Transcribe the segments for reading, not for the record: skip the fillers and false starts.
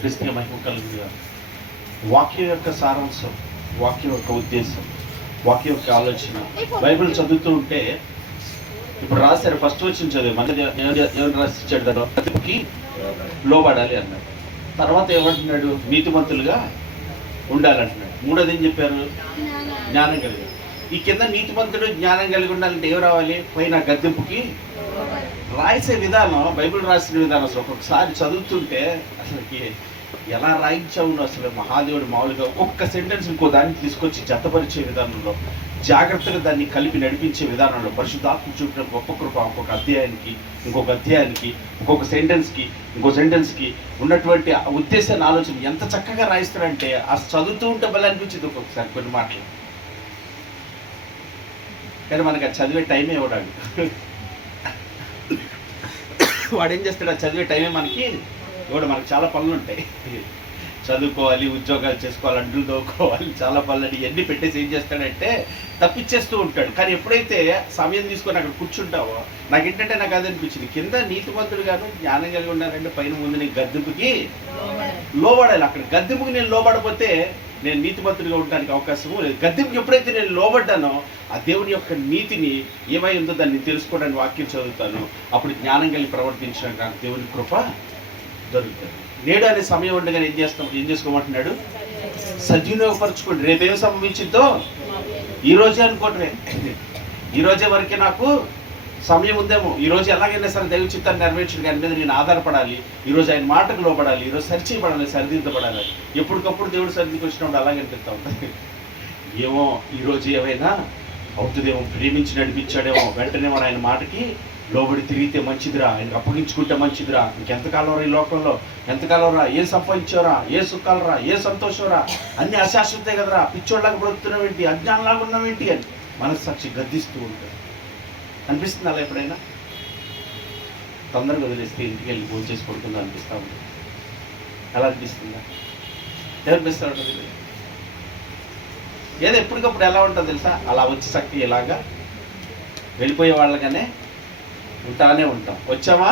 క్రీస్తుకి మహిమ కలుగుగా. వాక్యం యొక్క సారాంశం, వాక్యం యొక్క ఉద్దేశం, వాక్యం యొక్క ఆలోచన. బైబిల్ చదువుతూ ఉంటే ఇప్పుడు రాశారు, ఫస్ట్ వచ్చిన చదివి మన ఏమైనా రాసిచ్చాడు కదా, ప్రతికి లోబడాలి అన్నాడు. తర్వాత ఏమంటున్నాడు, నీతిమంతులుగా ఉండాలంటున్నాడు. మూడోది ఏం చెప్పారు, జ్ఞానం కలిగి. ఈ కింద నీతిమంతుడు జ్ఞానం కలిగి ఉండాలంటే ఏం రావాలి, పైన గద్దెంపుకి రాసే విధానం, బైబిల్ రాసిన విధానం అసలు ఒక్కొక్కసారి చదువుతుంటే అసలుకి ఎలా రాయించావును అసలు మహాదేవుడు మామూలుగా ఒక్కొక్క సెంటెన్స్ ఇంకో దాన్ని తీసుకొచ్చి జతపరిచే విధానంలో, జాగ్రత్తగా దాన్ని కలిపి నడిపించే విధానంలో పరిశుద్ధాత్మ చూపిన గొప్ప కృప. ఒక్కొక్క అధ్యాయానికి ఇంకొక అధ్యాయానికి, ఒక్కొక్క సెంటెన్స్కి ఇంకో సెంటెన్స్కి ఉన్నటువంటి ఉద్దేశాన్ని ఆలోచన ఎంత చక్కగా రాయిస్తాడంటే అసలు చదువుతూ ఉంటే భలే అనిపించింది ఒక్కొక్కసారి కొన్ని మాటలు. కానీ మనకి అది చదివే టైమే ఇవ్వడాడు. వాడు ఏం చేస్తాడు, అది చదివే టైమే మనకి ఇవ్వడు. మనకు చాలా పనులు ఉంటాయి, చదువుకోవాలి, ఉద్యోగాలు చేసుకోవాలి, అంటులు దోకోవాలి, చాలా పనులు ఇవన్నీ పెట్టేసి ఏం చేస్తాడంటే తప్పించేస్తూ ఉంటాడు. కానీ ఎప్పుడైతే సమయం తీసుకొని అక్కడ కూర్చుంటావో, నాకేంటంటే నాకు అది అనిపించింది, కింద నీతిమంతుడు గాను జ్ఞానం కలిగి ఉన్నారంటే పైన ముందు నేను గద్దెంపుకి లోబడాలి. అక్కడ గద్దెంపుకి నేను లోబడపోతే నేను నీతిమంతుడిగా ఉండడానికి అవకాశము లేదు. గద్దెంపుకి ఎప్పుడైతే నేను లోబడ్డానో ఆ దేవుని యొక్క నీతిని ఏమై ఉందో దాన్ని తెలుసుకోవడానికి వాక్యం చదువుతాను. అప్పుడు జ్ఞానం కలిగి ప్రవర్తించడానికి నాకు దేవుని కృప దొరుకుతుంది. నేడు అనే సమయం ఉండగానే ఏం చేసుకోమంటున్నాడు, సద్వినియోగపరచుకోండి. రేపేం సంభవించిందో ఈరోజే అనుకోవటమే. ఈరోజే వరకే నాకు సమయం ఉందేమో, ఈరోజు ఎలాగైనా సరే దైవ చిత్తాన్ని నెరవేర్చడానికి ఆయన మీద నేను ఆధారపడాలి, ఈరోజు ఆయన మాటకు లోపడాలి, ఈరోజు సరిచేయబడాలి, సరిదిద్దబడాలి. ఎప్పటికప్పుడు దేవుడు సరిదికి వచ్చినప్పుడు అలాగే అనిపిస్తూ ఉంటుంది. ఏమో ఈరోజు ఏమైనా అవుతుందేమో, ప్రేమించి నడిపించాడేమో, వెంటనే మన ఆయన మాటకి లోబడి తిరిగితే మంచిదిరా, ఆయనకు అప్పగించుకుంటే మంచిదిరా. ఇంకెంతకాలం రా ఈ లోకంలో, ఎంతకాలం రా, ఏ సంపాదించారా, ఏ సుఖాలు రా, ఏ సంతోషంరా, అన్నీ అశాశ్వతే కదరా, పిచ్చోళ్ళగా బ్రతుకుతున్నావేంటి, అజ్ఞానంలాగా ఉన్నావేంటి అని మనస్సాక్షి గద్దిస్తూ ఉంటుంది. అనిపిస్తుంది అలా ఎప్పుడైనా? తొందరగా వదిలేస్తే ఇంటికి వెళ్ళి భోజనం చేసి పడుతుందో అనిపిస్తూ ఉంటుంది. ఎలా అనిపిస్తుందా? ఏమనిపిస్తూ ఉంటుంది? ఏదో ఎప్పటికప్పుడు ఎలా ఉంటుందో తెలుసా, అలా వచ్చి చక్కగా ఇలాగా వెళ్ళిపోయే వాళ్ళగానే ఉంటానే ఉంటాం. వచ్చామా,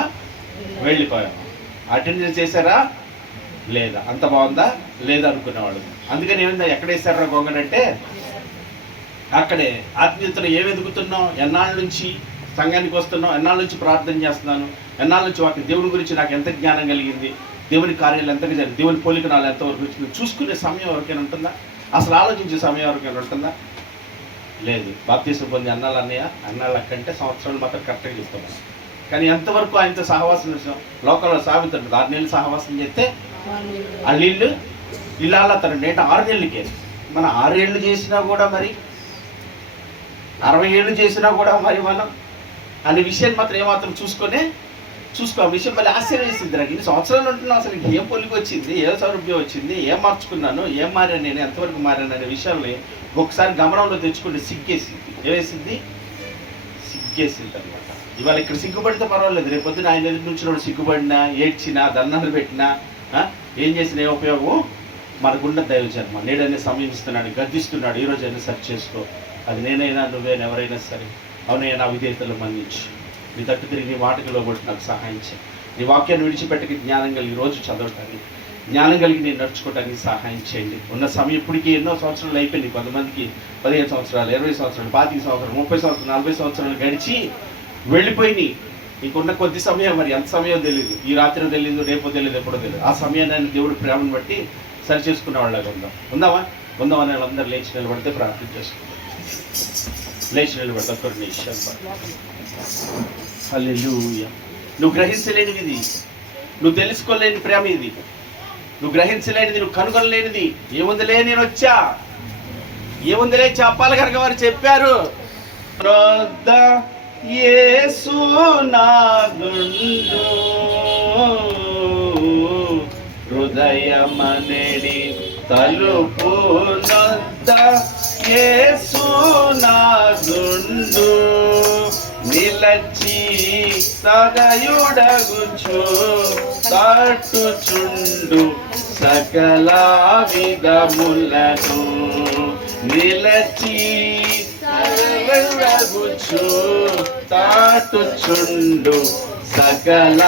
వెళ్ళిపోయామా, అటెండెన్స్ చేశారా లేదా, అంత బాగుందా లేదా అనుకునేవాడు. అందుకని ఏమైందా, ఎక్కడ వేశారా గొంగడంటే అక్కడే. ఆత్మీయతలో ఏమి ఎదుగుతున్నాం, ఎన్నాళ్ళ నుంచి సంఘానికి వస్తున్నాం, ఎన్నాళ్ళ నుంచి ప్రార్థన చేస్తున్నాను, ఎన్నాళ్ళ నుంచి వాటి దేవుని గురించి నాకు ఎంత జ్ఞానం కలిగింది, దేవుని కార్యాలు ఎంతగా జరిగింది, దేవుని పోలిక నాలు ఎంతవరకు వచ్చింది చూసుకునే సమయం ఎవరికైనా ఉంటుందా? అసలు ఆలోచించే సమయం ఎవరికైనా ఉంటుందా? లేదు. బాప్తీసం పొంది అన్నాళ్ళు అన్నయ్య, అన్నాళ్ళ కంటే సంవత్సరాలు మాత్రం కరెక్ట్గా చెప్తున్నాను. కానీ ఎంతవరకు ఆయనతో సహవాసం చేసాం? లోకంలో సాగుతుంది 6 నెలలు సహవాసం చేస్తే అల్లీళ్ళు ఇలా తను నేట 6 నెలలకే. మనం 6 ఏళ్ళు చేసినా కూడా, మరి 60 ఏళ్ళు చేసినా కూడా మరి మనం అనే విషయాన్ని మాత్రం ఏమాత్రం చూసుకో. ఆ విషయం మళ్ళీ ఆశ్చర్యం వేసింది నాకు. ఇన్ని సంవత్సరాలు ఉంటున్నాను, అసలు ఏం పొలికి వచ్చింది, ఏ సౌరభ్యం వచ్చింది, ఏం మార్చుకున్నాను, ఏం మారాను, నేను ఎంతవరకు మారాను అనే విషయాన్ని ఒకసారి గమనంలో తెచ్చుకుంటే సిగ్గేసింది. ఏమేసింది? సిగ్గేసింది అనమాట. ఇవాళ ఇక్కడ సిగ్గుపడితే పర్వాలేదు, రేపొద్దున ఆయన ఎదురు నుంచి సిగ్గుపడినా, ఏడ్చినా, దండాలు పెట్టినా, ఏం చేసినా ఏ ఉపయోగం మనకున్న దైవ జన్మ. నేడనే సమయం ఇస్తున్నాడు, గద్దిస్తున్నాడు. ఈరోజు అయినా సరి చేసుకో. అది నేనైనా నువ్వేనా ఎవరైనా సరే, అవునైనా నా విధేయతలు మన్నించు, నీ తట్టు తిరిగి నీ మాటకి లోబడి నాకు సహాయం చేయి. నీ వాక్యాన్ని విడిచిపెట్టకి జ్ఞానం కలిగి రోజు చదవటానికి, జ్ఞానం కలిగి నేను నడుచుకోవడానికి సహాయం చేయండి. ఉన్న సమయం ఇప్పటికీ ఎన్నో సంవత్సరాలు అయిపోయింది. కొంతమందికి 15 సంవత్సరాలు, 20 సంవత్సరాలు, 25 సంవత్సరాలు, 30 సంవత్సరాలు, 40 సంవత్సరాలు గడిచి వెళ్ళిపోయినాయి. ఇంకున్న కొద్ది సమయం, మరి ఎంత సమయం తెలియదు, ఈ రాత్రి తెలియదు, రేపో తెలియదు, ఎప్పుడో తెలియదు. ఆ సమయాన్ని దేవుడు ప్రేమను బట్టి సరి చేసుకునే వాళ్ళగా ఉందామా అనే వాళ్ళందరూ లేచి నిలబడితే ప్రార్థన చేసుకుంటాం. లేచి నిలబడతా కొన్ని నిమిషాలు. హల్లెలూయా. నువ్వు గ్రహించలేనిది ఇది, నువ్వు తెలుసుకోలేని ప్రేమ ఇది, నువ్వు గ్రహించలేనిది, నువ్వు కనుగొనలేనిది. ఏముందిలే నేను వచ్చా, ఏముందిలే చెప్పాలి కనుక వారు చెప్పారు. యేసు నాగుండు హృదయమనేడి తలుపు నొద్ద యేసు నాగుండు నిలచి సదయుడగుచు తట్టుచుండు సకల విధములను నిలచి సదయుడగుచు తట్టుచుండు సకల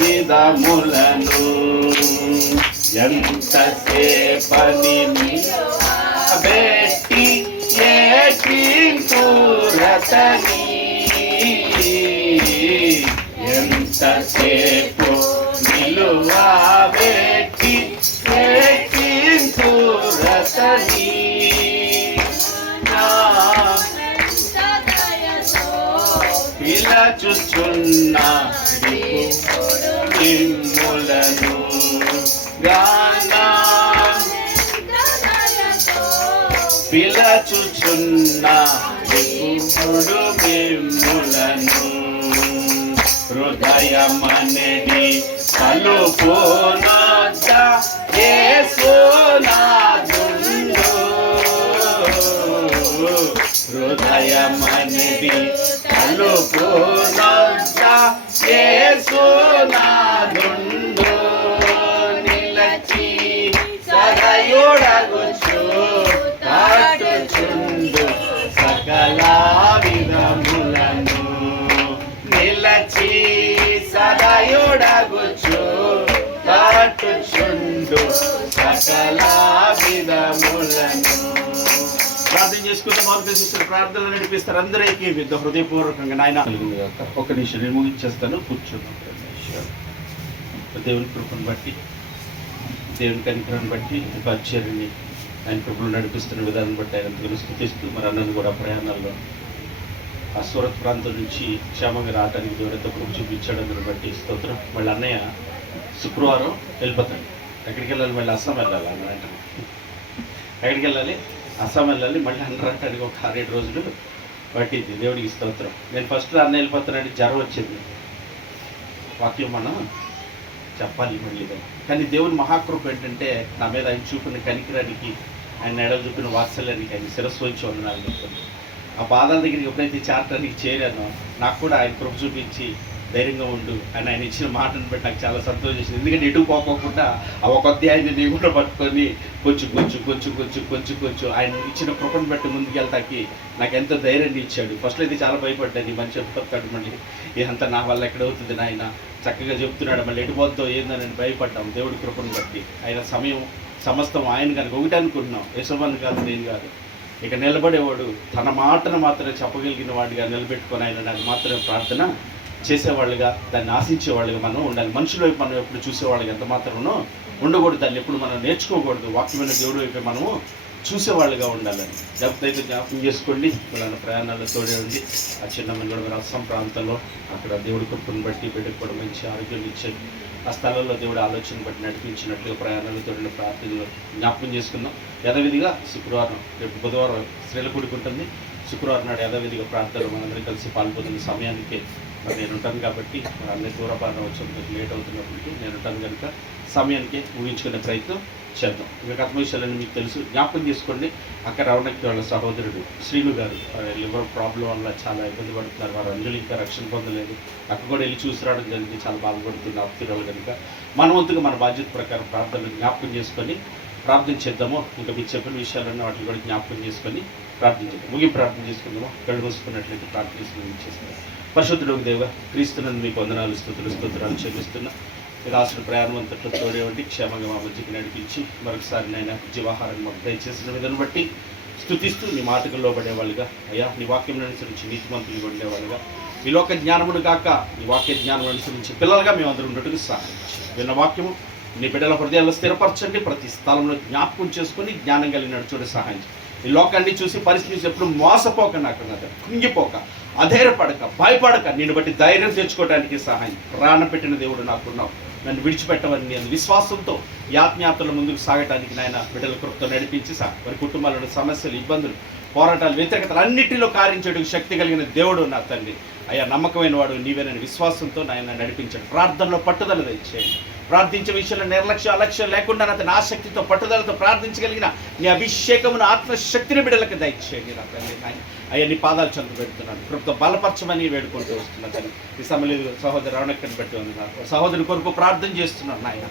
విధములను ఎంతసేపని బెట్టి ఏకింతురతని ఎంతసేపు నిలువా బెట్టి ఏకింతురతని పిలచుచున్న మిమ్ములను గానా పిలచుచున్న ఇప్పుడు మిమ్ములను హృదయమనడి తలుపునొద్ద యేసునాథుండు హృదయమనడి తలుపునొద్ద యేసునాథుండు నిలచి సదయుడగుచు కాటుచుండు సకల విధములను నిలచి సదయుడగుచు కాటుచుండు సకల విధములను. ప్రార్థన చేసుకుంటే మాకు సిస్టర్ ప్రార్థనలు నడిపిస్తారు. అందరికీ పెద్ద హృదయపూర్వకంగా నాయన ఒక నిమిషం నేను ముగించేస్తాను. కూర్చున్నాం. దేవుని కృపను బట్టి, దేవుని కనికరాన్ని బట్టి, పరిచర్యని ఆయన కృపలు నడిపిస్తున్న విధానం బట్టి ఆయన స్తుతిస్తూ మరి అన్నను కూడా ప్రయాణాల్లో ఆ సూరత్ ప్రాంతం నుంచి క్షేమంగా రావడానికి దేవుడితో కృప చూపించాడు. అందుని బట్టి స్తోత్రం. మళ్ళీ అన్నయ్య శుక్రవారం వెళ్ళిపోతాడు. ఎక్కడికి వెళ్ళాలి? మళ్ళీ అస్సాం వెళ్ళాలి. అన్న వెంటనే ఎక్కడికి వెళ్ళాలి? అస్సాం వెళ్ళాలి. మళ్ళీ అన్న రావడానికి ఒక 6-7 రోజులు పట్టింది. దేవుడికి స్తోత్రం. నేను ఫస్ట్ అన్న వెళ్ళిపోతానంటే జ్వరం వచ్చింది. వాక్యం మనం చెప్పాలి మళ్ళీ. కానీ దేవుని మహాకృప ఏంటంటే నా మీద ఆయన చూపిన కనికరానికి, ఆయన ఎడవ చూపిన వాత్సల్యానికి ఆయన శిరస్సు వచ్చి వందనాలు చెప్తాను. ఆ పాదాల దగ్గరికి ఎప్పుడైతే చేరటానికి చేరానో నాకు కూడా ఆయన కృప చూపించి ధైర్యంగా ఉండు అని ఆయన ఇచ్చిన మాటను బట్టి నాకు చాలా సంతోషం చేసింది. ఎందుకంటే ఎటు పోకోకుండా ఆ ఒక అధ్యాయాన్ని నేను కూడా పట్టుకొని కొంచెం ఆయన ఇచ్చిన కృపను బట్టి ముందుకెళ్తాకి నాకు ఎంతో ధైర్యాన్ని ఇచ్చాడు. ఫస్ట్లో అయితే చాలా భయపడ్డాను. మంచి చెప్తాడు మళ్ళీ ఇదంతా నా వల్ల ఎక్కడవుతుంది నాయన, చక్కగా చెప్తున్నాడు, మళ్ళీ ఎటుపోద్దో ఏందని భయపడ్డాం. దేవుడి కృపను బట్టి ఆయన సమయం సమస్తం ఆయన కనుక ఒకటి అనుకుంటున్నాం. యశోభన్ కాదు, నేను కాదు. ఇక నిలబడేవాడు తన మాటను మాత్రమే చెప్పగలిగిన వాడిగా నిలబెట్టుకొని ఆయన నాకు మాత్రమే ప్రార్థన చేసేవాళ్ళుగా, దాన్ని ఆశించేవాళ్ళుగా మనం ఉండాలి. మనుషుల వైపు మనం ఎప్పుడు చూసేవాళ్ళకి ఎంత మాత్రమో ఉండకూడదు. దాన్ని ఎప్పుడు మనం నేర్చుకోకూడదు. వాక్యమైన దేవుడి వైపు మనము చూసేవాళ్ళుగా ఉండాలని అయితే జ్ఞాపకం చేసుకోండి. వాళ్ళ ప్రయాణాల్లో తోడే ఉండి ఆ చిన్నమని కూడా మీరు అస్సాం ప్రాంతంలో అక్కడ దేవుడి కృపను బట్టి బిడ్డకు కూడా మంచి ఆరోగ్యం ఇచ్చేది. ఆ స్థలంలో దేవుడు ఆలోచన బట్టి నడిపించినట్లుగా ప్రయాణాలు తోడిన ప్రార్థనలు జ్ఞాపకం చేసుకున్నాం. యథావిధిగా శుక్రవారం, రేపు బుధవారం స్త్రీల కూడికి ఉంటుంది. శుక్రవారం నాడు యథావిధిగా ప్రార్థనలు మనందరం కలిసి పాల్గొతున్న సమయానికి మరి నేను ఉంటాను కాబట్టి మరి అందరి దూరపాలన వచ్చి లేట్ అవుతున్నప్పటికీ నేను ఉంటాను కనుక సమయానికి ముగించుకునే ప్రయత్నం చేద్దాం. ఇక ఆత్మ విషయాలని మీకు తెలుసు. జ్ఞాపకం చేసుకోండి. అక్కడ రవణకి వాళ్ళ సహోదరుడు శ్రీను గారు లివర్ ప్రాబ్లం వల్ల చాలా ఇబ్బంది పడుతున్నారు. వారు అంజలి ఇంకా రక్షణ పొందలేదు. అక్కడ కూడా వెళ్ళి చూసి రావడం జరిగింది. చాలా బాధపడుతుంది ఆప్తిరాలు కనుక మన వంతుగా మన బాధ్యత ప్రకారం ప్రార్థనలు జ్ఞాపకం చేసుకొని ప్రార్థన చేద్దాము. ఇంకా మీకు చెప్పిన విషయాలన్నీ వాటిని కూడా జ్ఞాపకం చేసుకొని ప్రార్థించేద్దాం. ప్రార్థన చేసుకుందామో కళ్ళు మూసుకున్నట్లయితే ప్రార్థన చేసుకుని చేస్తాం. పరిశుద్ధుడు దేవ, క్రీస్తునందు మీకు వందనాలు, స్తోత్రాలు చెల్లిస్తున్నా. రాసిన ప్రయాణం అంతట్లో తోడే ఉండి క్షేమంగా మా మధ్యకి నడిపించి మరొకసారి నైనా జీవాహారాన్ని మాకు దయచేసిన విధాన్ని బట్టి స్తుతిస్తూ నీ మాటకు లోబడేవాళ్ళుగా, అయ్యా నీ వాక్యం అనుసరించి నీతిమంతులుగా ఉండేవాళ్ళుగా, ఈ లోక జ్ఞానమును కాక నీ వాక్య జ్ఞానం అనుసరించి పిల్లలుగా మేమందరం ఉన్నట్టుగా సహాయించి విన్న వాక్యము నీ బిడ్డల హృదయాల్లో స్థిరపరచండి. ప్రతి స్థలంలో జ్ఞాపకం చేసుకొని జ్ఞానం కలిగి నడుచుడే సహాయించి ఈ లోకాన్ని చూసి పరిస్థితి చూసి ఎప్పుడు మోసపోక, నాకు కుంగిపోక, అధైర్యపడక, భయపడక నిన్ను బట్టి ధైర్యం తెచ్చుకోవడానికి సహాయం. ప్రాణ పెట్టిన దేవుడు నాకున్నావు, నన్ను విడిచిపెట్టవని నేను విశ్వాసంతో ఈ ఆత్మయాత్రలో ముందుకు సాగటానికి నాయన బిడ్డల కృపతో నడిపించి వారి కుటుంబాలను సమస్యలు, ఇబ్బందులు, పోరాటాలు, వ్యతిరేకతలు అన్నింటిలో కార్యించేందుకు శక్తి కలిగిన దేవుడు నా తండ్రి. అయ్యా నమ్మకమైన వాడు నీవేనని విశ్వాసంతో నాయన నడిపించాడు. ప్రార్థనలో పట్టుదల దయచేయండి. ప్రార్థించే విషయంలో అలక్ష్యం లేకుండా నా శక్తితో పట్టుదలతో ప్రార్థించగలిగిన నీ అభిషేకమును ఆత్మశక్తిని బిడ్డలకు దయచేయండి నా తండ్రి. అయ్యా నీ పాదాలు చెంత పెడుతున్నాను, కృపతో బలపరచమని వేడుకుంటూ వస్తున్నాను తండ్రి. ఈ సమయంలో సహోదరు రవణక్కని బట్టి ఉన్నారు, సహోదరుని కొరకు ప్రార్థన చేస్తున్నాను నాయన.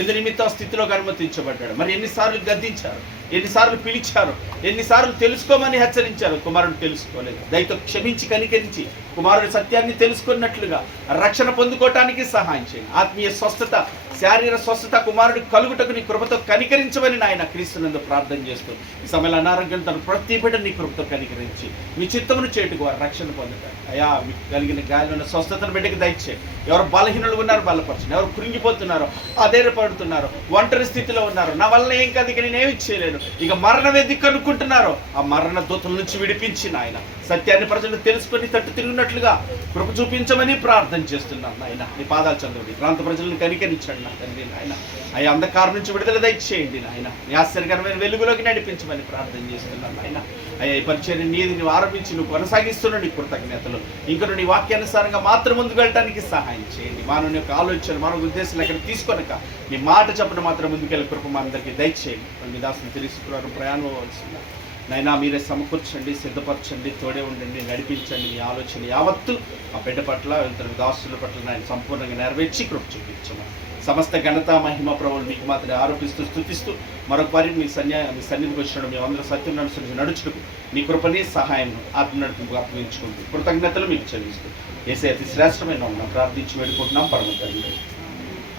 ఎందు నిమిత్తం స్థితిలోకి అనుమతించబడ్డాడు. మరి ఎన్నిసార్లు గద్దించారు, ఎన్నిసార్లు పిలిచారు, ఎన్నిసార్లు తెలుసుకోమని హెచ్చరించారు. కుమారుడు తెలుసుకోలేదు. దయతో క్షమించి కనికరించి కుమారుడి సత్యాన్ని తెలుసుకున్నట్లుగా రక్షణ పొందుకోవటానికి సహాయం చేయండి. ఆత్మీయ స్వస్థత శారీర స్వస్థత కుమారుడు కలుగుటకు నీ కృపతో కనికరించమని నాయన క్రీస్తునందు ప్రార్థన చేస్తూ ఈ సమయంలో అనారోగ్యం తన ప్రతి బిడ్డ నీ కృపతో కనికరించి మీ చిత్తమును చేటుకు వారు రక్షణ పొందుతారు. అయ్యా మీకు కలిగిన గాలిలో స్వస్థతను బిడ్డకి దయచేయండి. ఎవరు బలహీనులు ఉన్నారో బలపరచండి, ఎవరు కృంగిపోతున్నారో అధైర్యపడుతున్నారో ఒంటరి స్థితిలో ఉన్నారు, నా వల్ల ఏం కాదు ఇక నేనేమి చేయలేను, ఇక మరణం ఎందుకు అనుకుంటున్నారో ఆ మరణ దూతల నుంచి విడిపించి నాయన సత్యాన్ని ప్రజలు తెలుసుకొని తట్టు తిరిగినట్లుగా కృప చూపించమని ప్రార్థన చేస్తున్నాను నాయన. నీ పాదాలు చదవండి. ప్రాంత ప్రజలను కనికరించండి నా తండ్రి నాయన. అయ్యా అంధకారం నుంచి విడుదల దయచేయండి నాయన. నీ ఆశ్చర్యకరమైన వెలుగులోకి నడిపించమని ప్రార్థన చేస్తున్నాను నాయన. అయ్యా ఈ పరిచయం నీది నువ్వు ఆరంభించి నువ్వు కొనసాగిస్తున్నావు నీ కృతజ్ఞతలు. ఇంకా నీ వాక్యానుసారంగా మాత్రం ముందుకు వెళ్ళడానికి సహాయం చేయండి. మానవుని యొక్క ఆలోచన మన ఉద్దేశాలు ఎక్కడ తీసుకొనక నీ మాట చెప్పడం మాత్రం ముందుకెళ్ళి కృప మా అందరికీ దయచేయండి. మీ దాసుని తెలుసుకున్నారు ప్రయాణం అవ్వాల్సిందా నైనా మీరే సమకూర్చండి, సిద్ధపరచండి, తోడే ఉండండి, నడిపించండి. మీ ఆలోచన యావత్తు ఆ బిడ్డ పట్ల ఇతర దాసుల పట్ల ఆయన సంపూర్ణంగా నెరవేర్చి కృప చూపించమని సమస్త ఘనత మహిమ ప్రభువులు మీకు మాత్రమే ఆరోపిస్తూ స్తుతిస్తూ మరొక వారి మీ సన్నిధికి వచ్చినప్పుడు మేమందరూ సత్యం అనుసరించి నడుచుటకు నీ కృపని సహాయం ఆత్మ నడుపుకు అప్పగించుకుంటూ కృతజ్ఞతలు మీకు చెల్లిస్తూ యేసయ్య అతి శ్రేష్టమైన ఉన్నాం ప్రార్థించి వేడుకుంటున్నాం పరమ తండ్రి.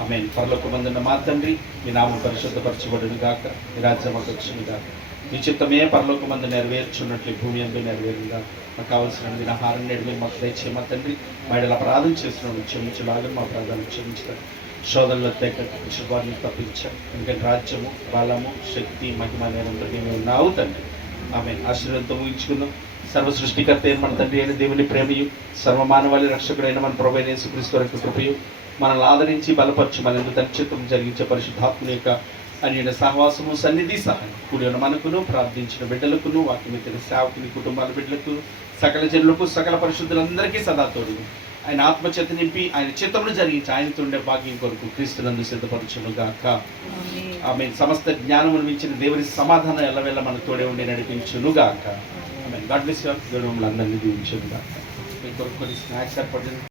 ఆమేన్. పరలోకమందున్న మా తండ్రి, మీ నామం పరిశుద్ధపరచబడును గాక, మీ రాజ్యం వచ్చును గాక, మీ చిత్తమే పరలోకమందు నెరవేర్చున్నట్లు భూమి అందు నెరవేరుగా. మాకు కావాల్సిన ఆహారం నేడు మాకు దయచేయమ తండ్రి. మాడల అపరాధం చేసిన క్షమించలాగా మా అపరాధాలను క్షమించడం, శోధనలో వారిని తప్పించాం. ఎందుకంటే రాజ్యము, బలము, శక్తి, మహిమ నేరంతో మేము ఉన్నావు తండ్రి. ఆమేన్. ఆశీర్వాదంతో ముగించుకుందాం. సర్వ సృష్టికర్త అయిన మన తండ్రి అయిన దేవుని ప్రేమయు, సర్వమానవాళి రక్షకుడైన మన ప్రభువైన యేసుక్రీస్తు యొక్క కృపయు, మనల్ని ఆదరించి బలపరచు మన ఎందుకు తక్షితం జరిగించే పరిశుద్ధాత్మని యొక్క అన్యుల సహవాసము, సన్నిధి సహాయం కూడి ఉన్న మనకును, ప్రార్థించిన బిడ్డలకును, వాక్యమిత్రుల సేవకుని కుటుంబాల బిడ్డలకు, సకల జనులకు, సకల పరిశుద్ధులందరికీ సదా తోడు ఆయన ఆత్మచేత నింపి ఆయన చిత్తమును జరిగించి ఆయనతో ఉండే భాగ్యం కొరకు క్రీస్తునందు సిద్ధపరచును గాక. ఆమె సమస్త జ్ఞానమును మించిన దేవుని సమాధానం ఎల్లవేళ మన తోడే ఉండి నడిపించును గాక. ఆమె గాడ్ బ్లెస్ యు. దేవుడు మమ్మల్ని అందరినీ దీవించును గాక. మీ కొరకు కొన్ని స్నాక్స్ ఏర్పడింది.